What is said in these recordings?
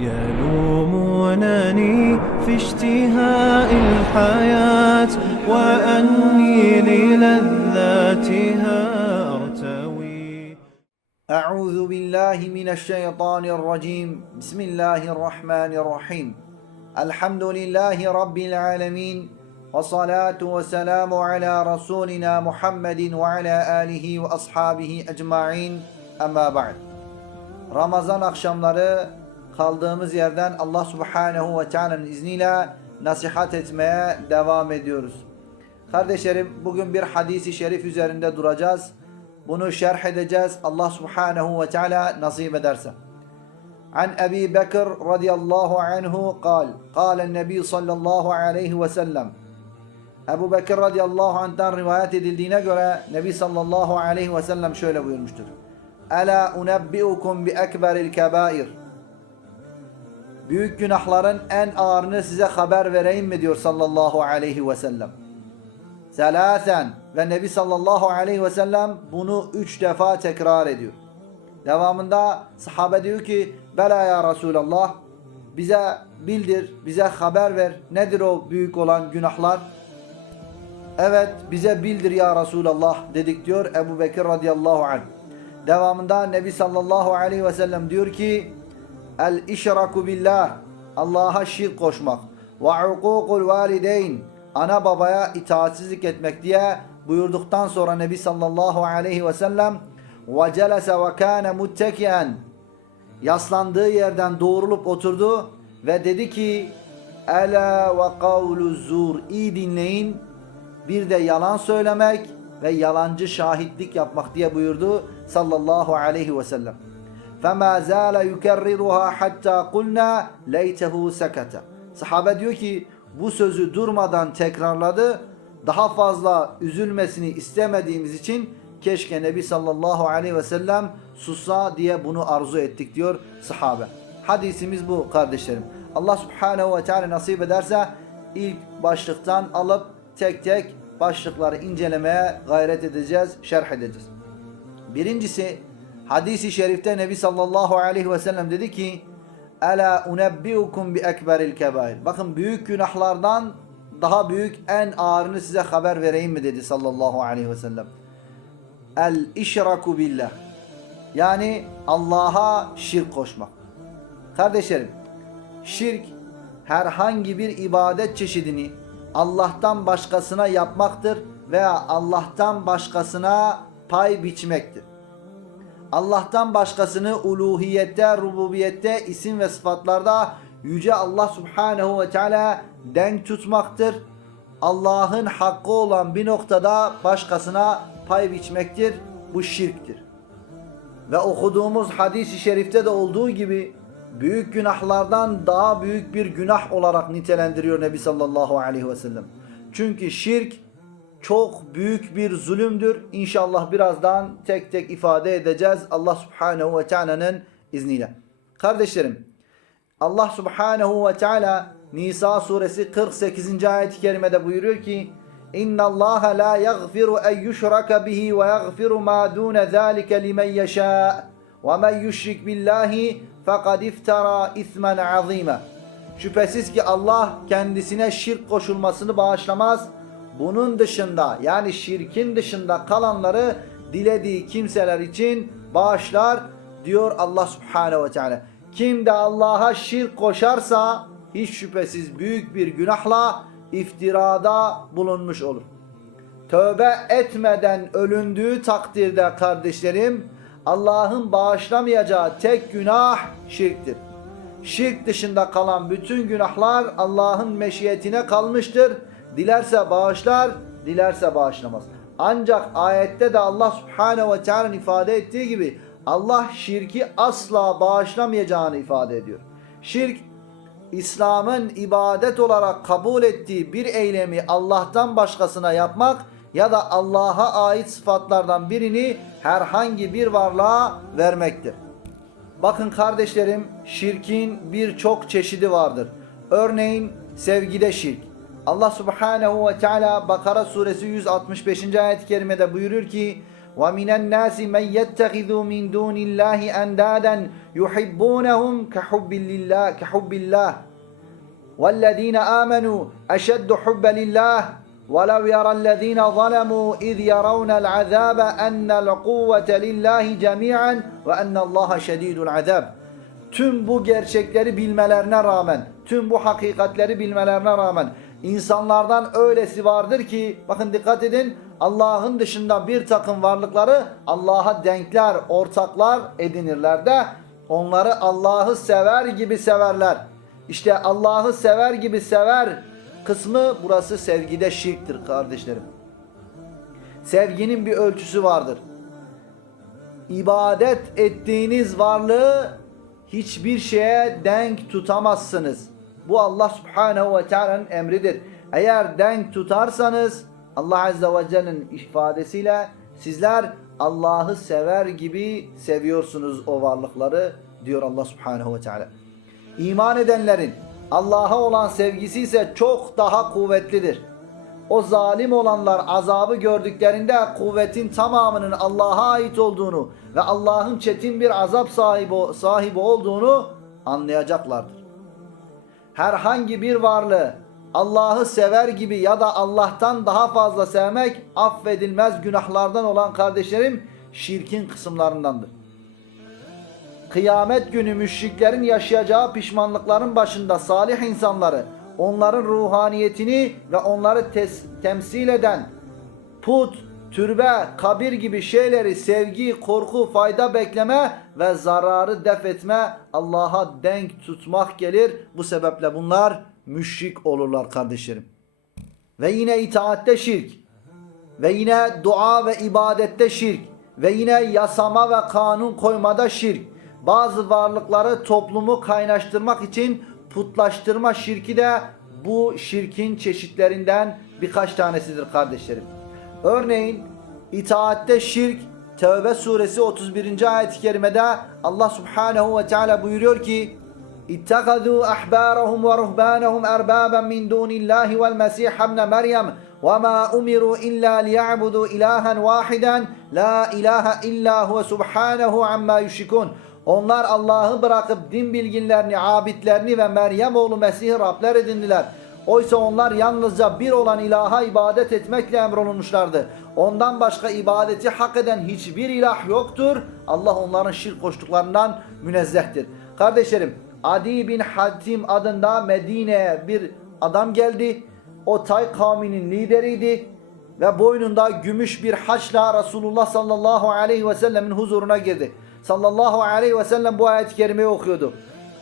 يلومونني في اشتهاء الحياة وأني للذاتها أرتوي. أعوذ بالله من الشيطان الرجيم. بسم الله الرحمن الرحيم. الحمد لله رب العالمين والصلاة والسلام على رسولنا محمد وعلى آله وأصحابه أجمعين. أما بعد Ramazan akşamları kaldığımız yerden Allah Subhanahu ve Teala'nın izniyle nasihat etmeye devam ediyoruz. Kardeşlerim bugün bir hadisi şerif üzerinde duracağız. Bunu şerh edeceğiz. Allah Subhanahu ve Teala nasip ederse. An Ebi Bekir radıyallahu anhu kal. Kal Nebi sallallahu aleyhi ve sellem. Ebu Bekir radıyallahu anh'tan rivayet edildiğine göre Nebi sallallahu aleyhi ve sellem şöyle buyurmuştur. Ela unebbiukum bi ekberil kebair. Büyük günahların en ağırını size haber vereyim mi diyor sallallahu aleyhi ve sellem. Selasen ve Nebi sallallahu aleyhi ve sellem bunu üç defa tekrar ediyor. Devamında sahabe diyor ki Bela ya Resulallah bize bildir, bize haber ver. Nedir o büyük olan günahlar? Evet bize bildir ya Resulallah dedik diyor Ebu Bekir radıyallahu anh. Devamında Nebi sallallahu aleyhi ve sellem diyor ki El işraku billah. Allah'a şirk koşmak. Ve hukukul valideyn. Ana babaya itaatsizlik etmek diye buyurduktan sonra Nebi sallallahu aleyhi ve sellem ve celese ve kâne muttekiyen yaslandığı yerden doğrulup oturdu ve dedi ki Ela ve kavlu zur. İyi dinleyin. Bir de yalan söylemek ve yalancı şahitlik yapmak diye buyurdu sallallahu aleyhi ve sellem. فَمَا زَالَ يُكَرِّرُهَا حَتَّى قُلْنَا لَيْتَهُ سَكَتَ Sahabe diyor ki bu sözü durmadan tekrarladı. Daha fazla üzülmesini istemediğimiz için keşke Nebi sallallahu aleyhi ve sellem sussa diye bunu arzu ettik diyor sahabe. Hadisimiz bu kardeşlerim. Allah subhanehu ve teala nasip ederse ilk başlıktan alıp tek tek başlıkları incelemeye gayret edeceğiz, şerh edeceğiz. Birincisi hadisi şerifte Nebi sallallahu aleyhi ve sellem dedi ki Ela unebbiukum bi ekberil kebair. Bakın büyük günahlardan daha büyük en ağırını size haber vereyim mi dedi sallallahu aleyhi ve sellem. El işraku billah. Yani Allah'a şirk koşmak. Kardeşlerim, şirk herhangi bir ibadet çeşidini Allah'tan başkasına yapmaktır veya Allah'tan başkasına pay biçmektir. Allah'tan başkasını uluhiyette, rububiyette, isim ve sıfatlarda yüce Allah Subhanahu ve Teala denk tutmaktır. Allah'ın hakkı olan bir noktada başkasına pay biçmektir. Bu şirktir. Ve okuduğumuz hadis-i şerifte de olduğu gibi büyük günahlardan daha büyük bir günah olarak nitelendiriyor Nebi sallallahu aleyhi ve sellem. Çünkü şirk çok büyük bir zulümdür. İnşallah birazdan tek tek ifade edeceğiz Allah subhanehu ve teala'nın izniyle. Kardeşlerim Allah subhanehu ve teala Nisa suresi 48. ayet-i kerimede buyuruyor ki İnna Allah la yaghfiru en yushraka bihi ve yaghfiru ma dun zalika limen yasha ve men yushrik billahi fekad iftara ismen azima. Şüphesiz ki Allah kendisine şirk koşulmasını bağışlamaz. Bunun dışında yani şirkin dışında kalanları dilediği kimseler için bağışlar diyor Allah Subhanahu ve Teala. Kim de Allah'a şirk koşarsa hiç şüphesiz büyük bir günahla iftirada bulunmuş olur. Tövbe etmeden ölündüğü takdirde kardeşlerim Allah'ın bağışlamayacağı tek günah şirktir. Şirk dışında kalan bütün günahlar Allah'ın meşiyetine kalmıştır. Dilerse bağışlar, dilerse bağışlamaz. Ancak ayette de Allah Subhanahu ve Teala'nın ifade ettiği gibi Allah şirki asla bağışlamayacağını ifade ediyor. Şirk İslam'ın ibadet olarak kabul ettiği bir eylemi Allah'tan başkasına yapmak ya da Allah'a ait sıfatlardan birini herhangi bir varlığa vermektir. Bakın kardeşlerim şirkin birçok çeşidi vardır. Örneğin sevgide şirk. Allah Subhanahu ve Teala Bakara suresi 165. ayet-i kerimede buyurur ki وَمِنَ النَّاسِ مَنْ يَتَّخِذُ مِنْ دُونِ اللّٰهِ أَنْدَادًا يُحِبُّونَهُمْ كَحُبِّ اللّٰهِ كَحُبِّ اللّٰهِ وَالَّذ۪ينَ آمَنُوا أَشَدُّ حُبَّ لِلّٰهِ وَلَوْ يَرَى الَّذ۪ينَ ظَلَمُوا إِذْ يَرَوْنَ الْعَذَابَ أَنَّ الْقُوَّةَ لِلّٰهِ جَمِيعًا وَأَنَّ اللّٰهَ شَد۪يدُ الْعَذَابِ Tüm bu gerçekleri bilmelerine rağmen, tüm bu hakikatleri bilmelerine rağmen insanlardan öylesi vardır ki, bakın dikkat edin, Allah'ın dışında bir takım varlıkları Allah'a denkler, ortaklar edinirler de onları Allah'ı sever gibi severler. İşte Allah'ı sever gibi sever kısmı burası sevgide şirktir kardeşlerim. Sevginin bir ölçüsü vardır. İbadet ettiğiniz varlığı hiçbir şeye denk tutamazsınız. Bu Allah Subhanahu ve Teala'nın emridir. Eğer denk tutarsanız Allah Azze ve Celle'nin ifadesiyle sizler Allah'ı sever gibi seviyorsunuz o varlıkları diyor Allah Subhanahu ve Teala. İman edenlerin Allah'a olan sevgisi ise çok daha kuvvetlidir. O zalim olanlar azabı gördüklerinde kuvvetin tamamının Allah'a ait olduğunu ve Allah'ın çetin bir azap sahibi, sahibi olduğunu anlayacaklardır. Herhangi bir varlığı Allah'ı sever gibi ya da Allah'tan daha fazla sevmek affedilmez günahlardan olan kardeşlerim şirkin kısımlarındandır. Kıyamet günü müşriklerin yaşayacağı pişmanlıkların başında salih insanları, onların ruhaniyetini ve onları temsil eden put, türbe, kabir gibi şeyleri sevgi, korku, fayda bekleme ve zararı def etme, Allah'a denk tutmak gelir. Bu sebeple bunlar müşrik olurlar kardeşlerim. Ve yine itaatte şirk ve yine dua ve ibadette şirk ve yine yasama ve kanun koymada şirk. Bazı varlıkları toplumu kaynaştırmak için putlaştırma şirki de bu şirkin çeşitlerinden birkaç tanesidir kardeşlerim. Örneğin itaatte şirk Tevbe suresi 31. ayet-i kerimede Allah subhanehu ve teala buyuruyor ki اتخذوا أحبارهم ورهبانهم أربابا من دون الله والمسيح ابن مريم وما أمروا إلا ليعبدوا إلها واحدا لا إله إلا هو سبحانه عما يشركون Onlar Allah'ı bırakıp din bilginlerini, abidlerini ve Meryem oğlu Mesih'i Rabler edindiler. Oysa onlar yalnızca bir olan ilaha ibadet etmekle emrolunmuşlardı. Ondan başka ibadeti hak eden hiçbir ilah yoktur. Allah onların şirk koştuklarından münezzehtir. Kardeşlerim, Adi bin Hatim adında Medine'ye bir adam geldi. O Tay kavminin lideriydi ve boynunda gümüş bir haçla Resulullah sallallahu aleyhi ve sellemin huzuruna girdi. Sallallahu aleyhi ve sellem bu ayet-i kerimeyi okuyordu.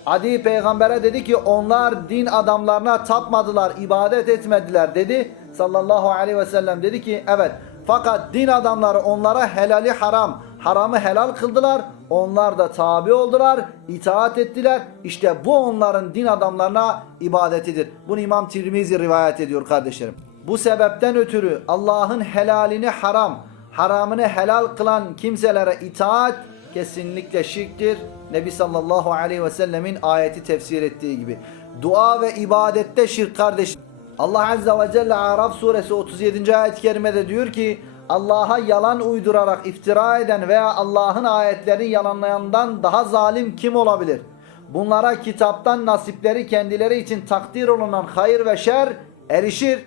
Adi peygambere dedi ki onlar din adamlarına tapmadılar, ibadet etmediler dedi. Sallallahu aleyhi ve sellem dedi ki evet fakat din adamları onlara helali haram, haramı helal kıldılar. Onlar da tabi oldular, itaat ettiler. İşte bu onların din adamlarına ibadetidir. Bunu İmam Tirmizi rivayet ediyor kardeşlerim. Bu sebepten ötürü Allah'ın helalini haram, haramını helal kılan kimselere itaat kesinlikle şirktir. Nebi sallallahu aleyhi ve sellemin ayeti tefsir ettiği gibi. Dua ve ibadette şirk kardeş. Allah azze ve celle Araf suresi 37. ayet-i kerimede diyor ki Allah'a yalan uydurarak iftira eden veya Allah'ın ayetlerini yalanlayandan daha zalim kim olabilir? Bunlara kitaptan nasipleri kendileri için takdir olunan hayır ve şer erişir.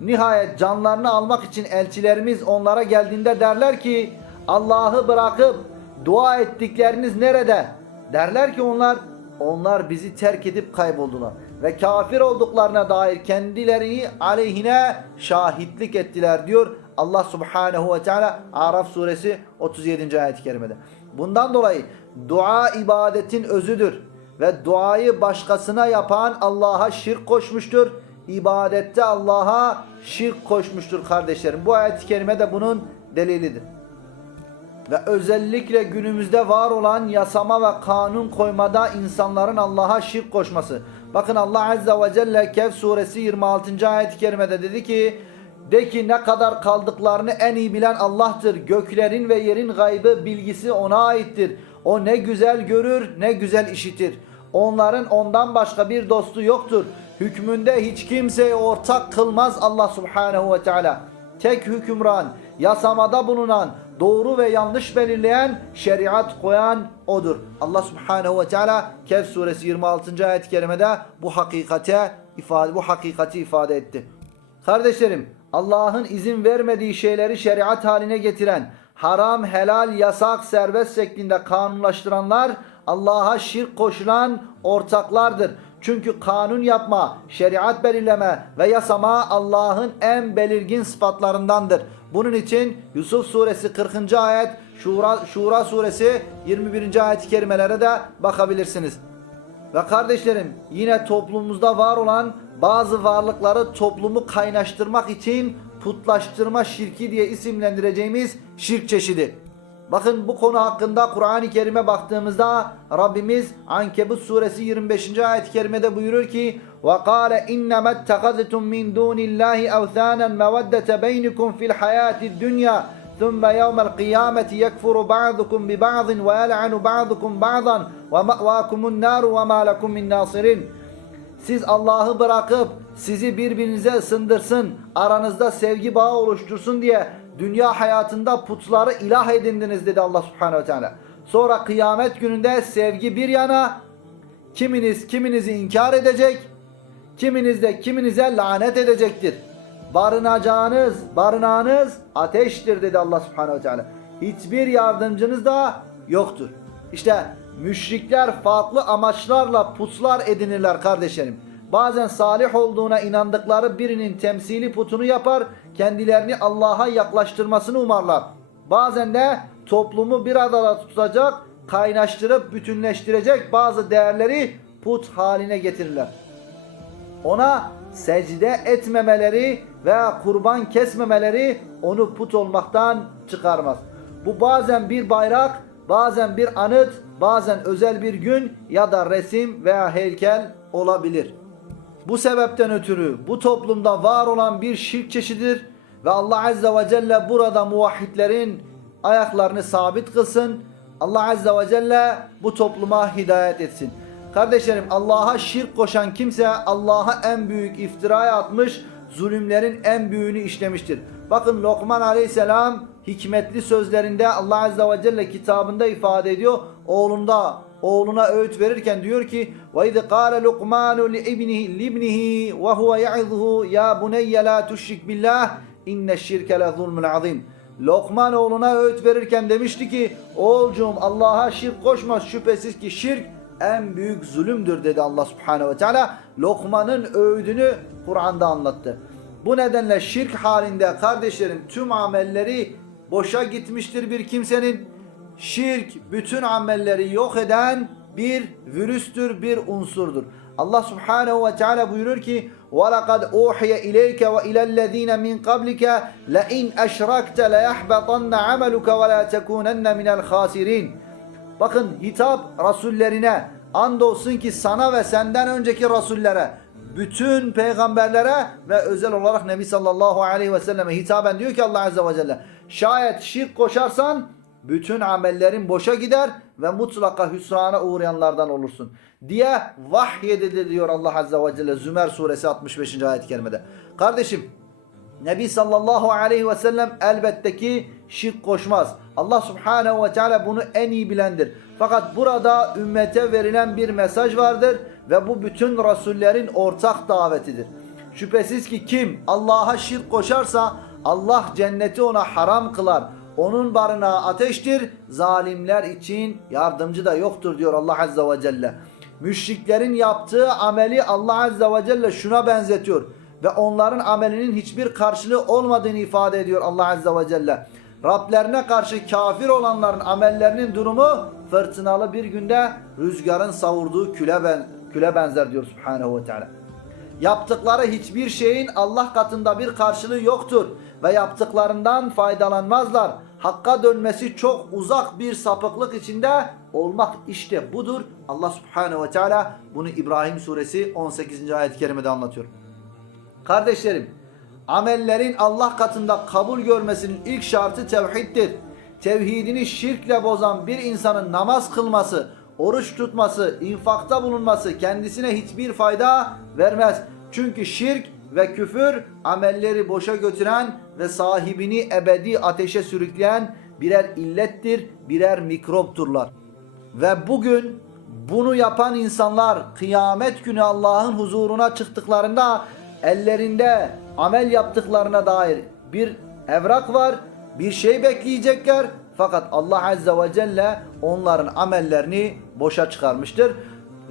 Nihayet canlarını almak için elçilerimiz onlara geldiğinde derler ki Allah'ı bırakıp dua ettikleriniz nerede? Derler ki onlar onlar bizi terk edip kayboldular ve kafir olduklarına dair kendileri aleyhine şahitlik ettiler diyor Allah Subhanahu ve Teala Araf suresi 37. ayet-i kerimede. Bundan dolayı dua ibadetin özüdür ve duayı başkasına yapan Allah'a şirk koşmuştur. İbadette Allah'a şirk koşmuştur kardeşlerim. Bu ayet-i kerime de bunun delilidir ve özellikle günümüzde var olan yasama ve kanun koymada insanların Allah'a şirk koşması. Bakın Allah Azze ve Celle Kehf suresi 26. ayet-i kerimede dedi ki de ki ne kadar kaldıklarını en iyi bilen Allah'tır. Göklerin ve yerin gaybı bilgisi ona aittir. O ne güzel görür ne güzel işitir. Onların ondan başka bir dostu yoktur. Hükmünde hiç kimseye ortak kılmaz Allah Subhanahu ve Teala. Tek hükümran, yasamada bulunan, doğru ve yanlış belirleyen, şeriat koyan odur. Allah Subhanahu ve Teala Kehf suresi 26. ayet-i kerimede bu hakikate ifade bu hakikati ifade etti. Kardeşlerim, Allah'ın izin vermediği şeyleri şeriat haline getiren, haram, helal, yasak, serbest şeklinde kanunlaştıranlar Allah'a şirk koşulan ortaklardır. Çünkü kanun yapma, şeriat belirleme ve yasama Allah'ın en belirgin sıfatlarındandır. Bunun için Yusuf suresi 40. ayet, Şura, Şura suresi 21. ayet-i kerimelere de bakabilirsiniz. Ve kardeşlerim yine toplumumuzda var olan bazı varlıkları toplumu kaynaştırmak için putlaştırma şirki diye isimlendireceğimiz şirk çeşidi. Bakın bu konu hakkında Kur'an-ı Kerim'e baktığımızda Rabbimiz Ankebut suresi 25. ayet-i kerimede buyurur ki وَقَالَ اِنَّمَا اتَّخَذْتُمْ مِنْ دُونِ اللّٰهِ اَوْثَانًا مَوَدَّةَ بَيْنِكُمْ فِي الْحَيَاةِ الدُّنْيَا ثُمَّ يَوْمَ الْقِيَامَةِ يَكْفُرُ بَعْضُكُمْ بِبَعْضٍ وَيَلْعَنُ بَعْضُكُمْ بَعْضًا وَمَأْوَاكُمُ النَّارُ وَمَا لَكُمْ مِنْ نَاصِرِينَ siz Allah'ı bırakıp sizi birbirinize ısındırsın, aranızda sevgi bağı oluştursun diye dünya hayatında putları ilah edindiniz dedi Allah Subhanahu ve Teala. Sonra kıyamet gününde sevgi bir yana, kiminiz kiminizi inkar edecek, kiminiz de kiminize lanet edecektir. Barınacağınız, barınağınız ateştir dedi Allah Subhanahu ve Teala. Hiçbir yardımcınız da yoktur. İşte müşrikler farklı amaçlarla putlar edinirler kardeşlerim. Bazen salih olduğuna inandıkları birinin temsili putunu yapar, kendilerini Allah'a yaklaştırmasını umarlar. Bazen de toplumu bir arada tutacak, kaynaştırıp bütünleştirecek bazı değerleri put haline getirirler ona secde etmemeleri veya kurban kesmemeleri onu put olmaktan çıkarmaz. Bu bazen bir bayrak, bazen bir anıt, bazen özel bir gün ya da resim veya heykel olabilir. Bu sebepten ötürü bu toplumda var olan bir şirk çeşididir ve Allah Azze ve Celle burada muvahhidlerin ayaklarını sabit kılsın. Allah Azze ve Celle bu topluma hidayet etsin. Kardeşlerim Allah'a şirk koşan kimse Allah'a en büyük iftiraya atmış, zulümlerin en büyüğünü işlemiştir. Bakın Lokman Aleyhisselam hikmetli sözlerinde Allah Azze ve Celle kitabında ifade ediyor. Oğlunda oğluna öğüt verirken diyor ki li ibnihi libnihi ve huve ya'izuhu ya buneyye la tuşrik billah inne şirke le zulmun azim. Lokman oğluna öğüt verirken demişti ki oğulcuğum Allah'a şirk koşma şüphesiz ki şirk en büyük zulümdür dedi Allah Subhanahu ve Teala. Lokman'ın öğüdünü Kur'an'da anlattı. Bu nedenle şirk halinde kardeşlerim tüm amelleri boşa gitmiştir bir kimsenin şirk bütün amelleri yok eden bir virüstür, bir unsurdur. Allah Subhanahu ve Teala buyurur ki: "Velakad uhiye ileyke ve ilellezine min qablike la in eşrakte la yahbatanna ameluke ve la tekunenne minel hasirin." Bakın hitap rasullerine andolsun ki sana ve senden önceki rasullere bütün peygamberlere ve özel olarak Nebi sallallahu aleyhi ve selleme hitaben diyor ki Allah azze ve celle şayet şirk koşarsan bütün amellerin boşa gider ve mutlaka hüsrana uğrayanlardan olursun diye vahyedildi diyor Allah azze ve celle Zümer suresi 65. ayet-i kerimede. Kardeşim Nebi sallallahu aleyhi ve sellem elbette ki şirk koşmaz. Allah subhanehu ve teala bunu en iyi bilendir. Fakat burada ümmete verilen bir mesaj vardır ve bu bütün rasullerin ortak davetidir. Şüphesiz ki kim Allah'a şirk koşarsa Allah cenneti ona haram kılar. Onun barınağı ateştir. Zalimler için yardımcı da yoktur diyor Allah azze ve celle. Müşriklerin yaptığı ameli Allah azze ve celle şuna benzetiyor ve onların amelinin hiçbir karşılığı olmadığını ifade ediyor Allah Azze ve Celle. Rablerine karşı kafir olanların amellerinin durumu fırtınalı bir günde rüzgarın savurduğu küle, ben, küle benzer diyor Subhanehu ve Teala. Yaptıkları hiçbir şeyin Allah katında bir karşılığı yoktur ve yaptıklarından faydalanmazlar. Hakka dönmesi çok uzak bir sapıklık içinde olmak işte budur. Allah Subhanehu ve Teala bunu İbrahim suresi 18. ayet-i kerimede anlatıyor. Kardeşlerim, amellerin Allah katında kabul görmesinin ilk şartı tevhiddir. Tevhidini şirkle bozan bir insanın namaz kılması, oruç tutması, infakta bulunması kendisine hiçbir fayda vermez. Çünkü şirk ve küfür amelleri boşa götüren ve sahibini ebedi ateşe sürükleyen birer illettir, birer mikropturlar. Ve bugün bunu yapan insanlar kıyamet günü Allah'ın huzuruna çıktıklarında ellerinde amel yaptıklarına dair bir evrak var, bir şey bekleyecekler. Fakat Allah Azze ve Celle onların amellerini boşa çıkarmıştır.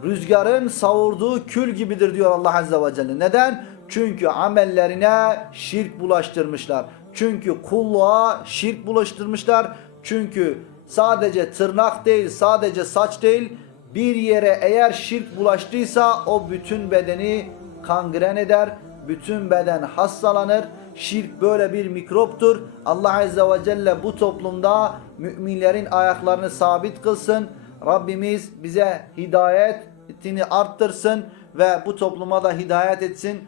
Rüzgarın savurduğu kül gibidir diyor Allah Azze ve Celle. Neden? Çünkü amellerine şirk bulaştırmışlar. Çünkü kulluğa şirk bulaştırmışlar. Çünkü sadece tırnak değil, sadece saç değil, bir yere eğer şirk bulaştıysa o bütün bedeni kangren eder, bütün beden hastalanır. Şirk böyle bir mikroptur. Allah Azze ve Celle bu toplumda müminlerin ayaklarını sabit kılsın. Rabbimiz bize hidayetini arttırsın ve bu topluma da hidayet etsin.